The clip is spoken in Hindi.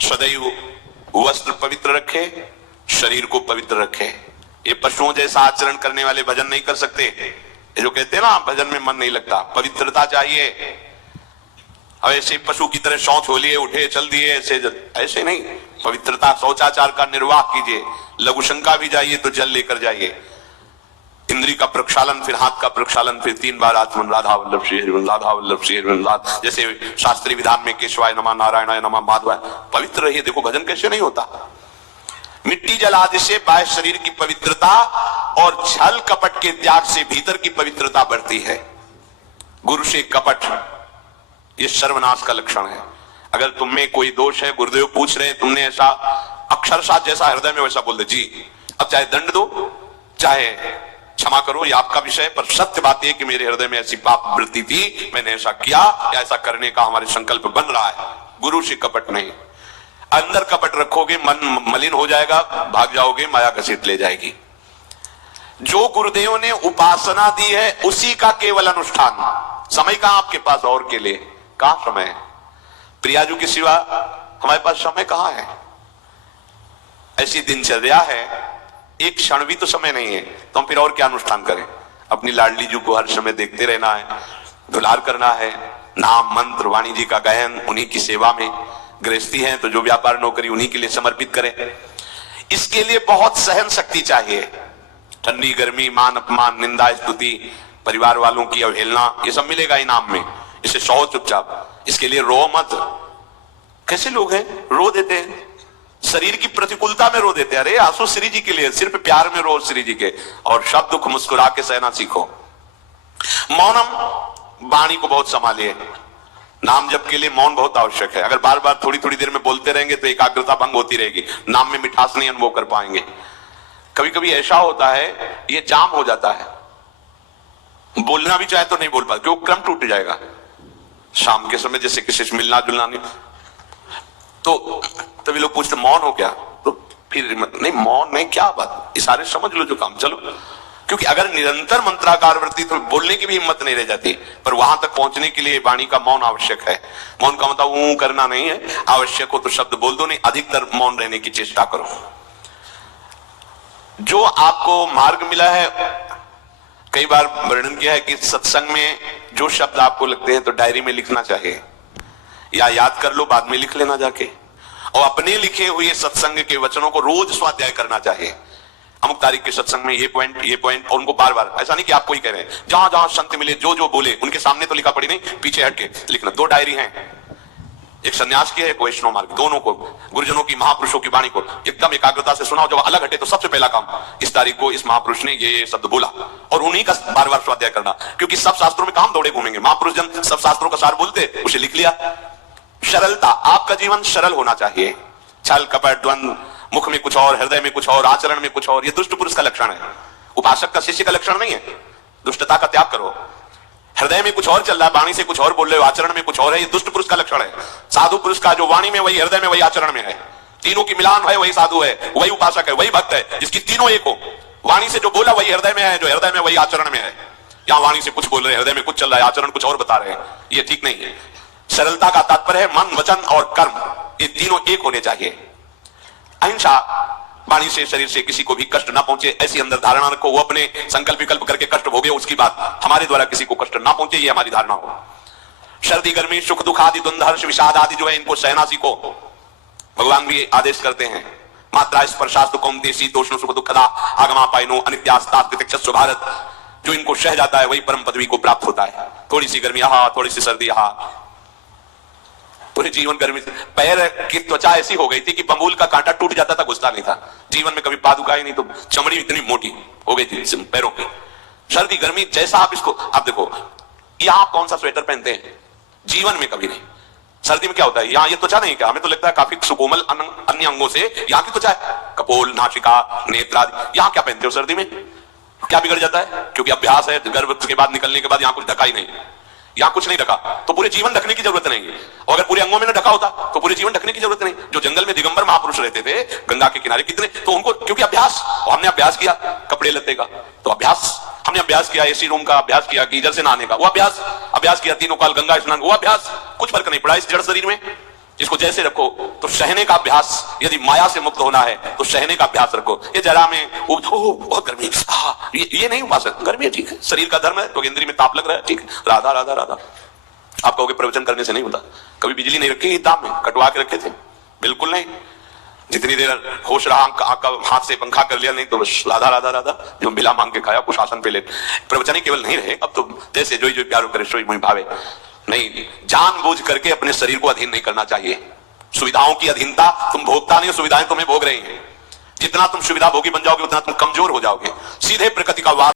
सदैव वस्त्र पवित्र रखे, शरीर को पवित्र रखे। ये पशुओं जैसा आचरण करने वाले भजन नहीं कर सकते। ये जो कहते हैं ना भजन में मन नहीं लगता, पवित्रता चाहिए। अब ऐसे पशु की तरह शौच हो लिए, उठे चल दिए, ऐसे नहीं। पवित्रता, शौचाचार का निर्वाह कीजिए। लघु शंका भी जाइए तो जल लेकर जाइए। इंद्री का प्रक्षालन, फिर हाथ का प्रक्षालन, फिर 3 बार आत्मन राधा वल्लभ श्री हरिवंश, राधा वल्लभ श्री हरिवंश। जैसे शास्त्रीय विधान में केशवाय नमः, नारायणाय नमः, माधवाय। पवित्र रहिए। देखो भजन कैसे नहीं होता। मिट्टी जल आदि से बाह्य शरीर की पवित्रता और छल कपट के त्याग से भीतर की पवित्रता बढ़ती है। गुरु से कपट, ये सर्वनाश का लक्षण है। अगर तुम में कोई दोष है, गुरुदेव पूछ रहे हैं, तुमने ऐसा अक्षरशः जैसा हृदय में वैसा बोल दे जी, अब चाहे दंड दो, चाहे क्षमा करो, ये आपका विषय, पर सत्य बात है कि मेरे हृदय में ऐसी पाप वृत्ति थी, मैंने ऐसा किया, या ऐसा करने का हमारे संकल्प बन रहा है। गुरु से कपट नहीं। अंदर कपट रखोगे, मन मलिन हो जाएगा, भाग जाओगे, माया घसीट ले जाएगी। जो गुरुदेव ने उपासना दी है उसी का केवल अनुष्ठान। समय कहां आपके पास और के लिए? कहां समय है? प्रियाजू के सिवा हमारे पास समय कहां है? ऐसी दिनचर्या है, एक क्षण भी तो समय नहीं है, तो हम फिर और क्या अनुष्ठान करें? अपनी लाडली जी को हर समय देखते रहना है, दुलार करना है, नाम मंत्र वाणी जी का गायन, उन्हीं की सेवा में। गृहस्थी है तो जो व्यापार नौकरी उन्हीं के लिए समर्पित करें। इसके लिए बहुत सहन शक्ति चाहिए। ठंडी गर्मी, मान अपमान, निंदा स्तुति, परिवार वालों की अवहेलना, ये सब मिलेगा इनाम में। इसे सहो चुपचाप। इसके लिए रो मत। कैसे लोग हैं, रो देते हैं, शरीर की प्रतिकूलता में रो देते हैं। अरे आंसू श्री जी के लिए, सिर्फ प्यार में रो श्री जी के, और सब दुख मुस्कुरा के सहना सीखो। मौनम, वाणी को बहुत संभालिए। नाम जप के लिए मौन बहुत आवश्यक है। अगर बार बार थोड़ी थोड़ी देर में बोलते रहेंगे तो एकाग्रता भंग होती रहेगी, नाम में मिठास नहीं अनुभव कर पाएंगे। कभी कभी ऐसा होता है, ये जाम हो जाता है, बोलना भी चाहे तो नहीं बोल पाते, क्योंकि क्रम टूट जाएगा। शाम के समय जैसे किसी से मिलना जुलना नहीं, तो तभी लोग पूछते मौन हो क्या? तो फिर नहीं, मौन नहीं, क्या बात, इशारे समझ लो जो काम, चलो। क्योंकि अगर निरंतर मंत्राकार वृत्ति, तो बोलने की भी हिम्मत नहीं रह जाती। पर वहां तक पहुंचने के लिए वाणी का मौन आवश्यक है। मौन का मतलब ऊं करना नहीं है, आवश्यक हो तो शब्द बोल दो, नहीं अधिकतर मौन रहने की चेष्टा करो। जो आपको मार्ग मिला है, कई बार वर्णन किया है कि सत्संग में जो शब्द आपको लगते हैं तो डायरी में लिखना चाहिए, या याद कर लो, बाद में लिख लेना जाके। और अपने लिखे हुए सत्संग के वचनों को रोज स्वाध्याय करना चाहिए। अमुक तारीख के सत्संग में ये पॉइंट, और उनको बार बार, ऐसा नहीं कि आपको ही कह रहे हैं, जहां जहां संत मिले जो जो बोले उनके सामने तो लिखा पड़ी नहीं, पीछे हट के लिखना। 2 डायरी हैं, एक सन्यास की है, एक वैष्णव मार्ग, दोनों को गुरुजनों की, महापुरुषों की वाणी को एकदम एकाग्रता से सुनाओ। जब अलग हटे तो सबसे पहला काम, इस तारीख को इस महापुरुष ने ये शब्द बोला, और उन्हीं का बार बार स्वाध्याय करना। क्योंकि सब शास्त्रों में काम दौड़े घूमेंगे, महापुरुष जन सब शास्त्रों का सार बोलते, उसे लिख लिया। सरलता, आपका जीवन सरल होना चाहिए। छल कपट द्वंद, मुख में कुछ और, हृदय में कुछ और, आचरण में कुछ और, ये दुष्ट पुरुष का लक्षण है। उपासक का, शिष्य का लक्षण नहीं है। दुष्टता का त्याग करो। हृदय में कुछ और चल रहा है, वाणी से कुछ और बोल रहे हो, आचरण में कुछ और है, ये दुष्ट पुरुष का लक्षण है। साधु पुरुष का जो वाणी में वही, हृदय में वही, आचरण में है, तीनों की मिलान है, वही साधु है, वही उपासक है, वही भक्त है, जिसकी तीनों एक हो। वाणी से जो बोला वही हृदय में है, जो हृदय में वही आचरण में है। या वाणी से कुछ बोल रहे हैं, हृदय में कुछ चल रहा है, आचरण कुछ और बता रहे हैं, ये ठीक नहीं है। सरलता का तात्पर्य है मन, वचन और कर्म, ये तीनों एक होने चाहिए। अहिंसा, वाणी से, शरीर से किसी को भी कष्ट ना पहुंचे, ऐसी अंदर धारणा रखो। वो अपने संकल्प विकल्प करके कष्ट भोगे, उसकी बात, हमारे द्वारा किसी को कष्ट ना पहुंचे, ये हमारी धारणा हो। सर्दी गर्मी, सुख दुख आदि, द्वंद्व हर्ष विषाद आदि जो है, इनको सहना सीखो। भगवान भी आदेश करते हैं, मात्रा स्पर्शास्तु कौन्तेय शीतोष्ण सुख दुखदा आगमा पाइनो अनित्यास्तात् तितिक्षस्व भारत। जो इनको सह जाता है वही परम पदवी को प्राप्त होता है। थोड़ी सी गर्मी यहाँ, थोड़ी सी सर्दी यहाँ, पूरे जीवन गर्मी। पैर की त्वचा ऐसी हो गई थी कि बंबूल का कांटा टूट जाता था, घुसता नहीं था। जीवन में कभी पादुका ही नहीं, तो चमड़ी इतनी मोटी हो गई थी पैरों की। सर्दी गर्मी जैसा आप इसको, आप देखो यहां आप कौन सा स्वेटर पहनते हैं, जीवन में कभी नहीं। सर्दी में क्या होता है, यहाँ ये त्वचा नहीं, क्या हमें तो लगता है काफी सुकोमल अन्य अंगों से यहाँ की त्वचा है, कपोल, नासिका, नेत्र आदि। यहाँ क्या पहनते हो सर्दी में, क्या बिगड़ जाता है? क्योंकि अभ्यास है, गर्भ के बाद निकलने के बाद यहाँ कुछ ढका ही नहीं, यहाँ कुछ नहीं ढका तो पूरे जीवन ढकने की जरूरत नहीं है। और अगर पूरे अंगों में न ढका होता तो पूरे जीवन ढकने की जरूरत नहीं। जो जंगल में दिगंबर महापुरुष रहते थे गंगा के किनारे, कितने, तो उनको क्योंकि अभ्यास, और हमने अभ्यास किया कपड़े लत्ते का, तो अभ्यास हमने अभ्यास किया, एसी रूम का अभ्यास किया, गीजर से नहाने का वो अभ्यास किया, तीनों काल गंगा स्नान, वो अभ्यास, कुछ फर्क नहीं पड़ा इस जड़ शरीर में। इसको जैसे रखो। तो सहने का अभ्यास, यदि माया से मुक्त होना है तो सहने का अभ्यास रखो। ये जरा में बहुत गर्मी, ये नहीं उपासक, गर्मी है ठीक है, शरीर का धर्म है, तो इंद्रिय में ताप लग रहा है ठीक है, राधा राधा राधा। आप कहोगे प्रवचन करने से नहीं होता। कभी बिजली नहीं रखी ताप में, कटवा के रखे थे? बिल्कुल नहीं। जितनी देर होश रहा आपका हाथ से पंखा कर लिया, नहीं तो बस राधा राधा राधा, जो मिला मांग के खाया कुशासन पे ले। प्रवचन ही केवल नहीं रहे, अब तो जैसे जो जो प्यारो करे सोई मोहि भावे। नहीं, जानबूझ करके अपने शरीर को अधीन नहीं करना चाहिए। सुविधाओं की अधीनता, तुम भोगता नहीं, सुविधाएं तुम्हें भोग रही हैं। जितना तुम सुविधा भोगी बन जाओगे उतना तुम कमजोर हो जाओगे। सीधे प्रकृति का वाद